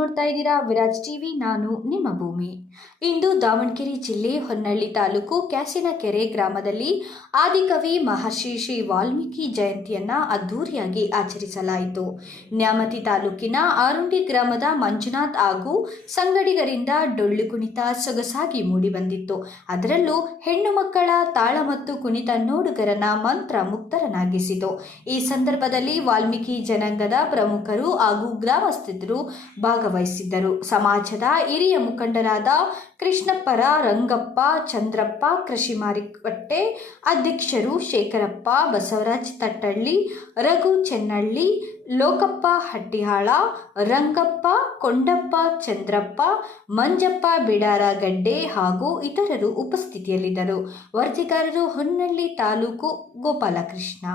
ನೋಡ್ತಾ ಇದ್ದೀರಾ? ವಿರಾಜ್ ಟಿವಿ, ನಾನು ನಿಮ್ಮ ಭೂಮಿ. ಇಂದು ದಾವಣಗೆರೆ ಜಿಲ್ಲೆ ಹೊನ್ನಳ್ಳಿ ತಾಲೂಕು ಕ್ಯಾಸಿನಕೆರೆ ಗ್ರಾಮದಲ್ಲಿ ಆದಿಕವಿ ಮಹರ್ಷಿ ಶ್ರೀ ವಾಲ್ಮೀಕಿ ಜಯಂತಿಯನ್ನ ಅದ್ದೂರಿಯಾಗಿ ಆಚರಿಸಲಾಯಿತು. ನ್ಯಾಮತಿ ತಾಲೂಕಿನ ಆರುಂಡಿ ಗ್ರಾಮದ ಮಂಜುನಾಥ್ ಹಾಗೂ ಸಂಗಡಿಗರಿಂದ ಡೊಳ್ಳು ಕುಣಿತ ಸೊಗಸಾಗಿ ಮೂಡಿಬಂದಿತ್ತು. ಅದರಲ್ಲೂ ಹೆಣ್ಣು ಮಕ್ಕಳ ತಾಳ ಮತ್ತು ಕುಣಿತ ನೋಡುಗರನ್ನ ಮಂತ್ರ ಮುಕ್ತರನ್ನಾಗಿಸಿತು ಈ ಸಂದರ್ಭದಲ್ಲಿ ವಾಲ್ಮೀಕಿ ಜನಾಂಗದ ಪ್ರಮುಖರು ಹಾಗೂ ಗ್ರಾಮಸ್ಥರು ಭಾಗವಹಿಸಿದ್ದರು. ಸಮಾಜದ ಹಿರಿಯ ಮುಖಂಡರಾದ ಕೃಷ್ಣಪ್ಪರ, ರಂಗಪ್ಪ, ಚಂದ್ರಪ್ಪ ಕೃಷಿ ಮಾರಿಕಟ್ಟೆ ಅಧ್ಯಕ್ಷರು ಶೇಖರಪ್ಪ, ಬಸವರಾಜ್ ತಟ್ಟಳ್ಳಿ, ರಘು ಚೆನ್ನಳ್ಳಿ, ಲೋಕಪ್ಪ ಹಟ್ಟಿಹಾಳ, ರಂಗಪ್ಪ, ಕೊಂಡಪ್ಪ ಚಂದ್ರಪ್ಪ, ಮಂಜಪ್ಪ ಬಿಡಾರಗಡ್ಡೆ ಹಾಗೂ ಇತರರು ಉಪಸ್ಥಿತಿಯಲ್ಲಿದ್ದರು. ವರದಿಗಾರರು ಹೊನ್ನಳ್ಳಿ ತಾಲೂಕು ಗೋಪಾಲಕೃಷ್ಣ.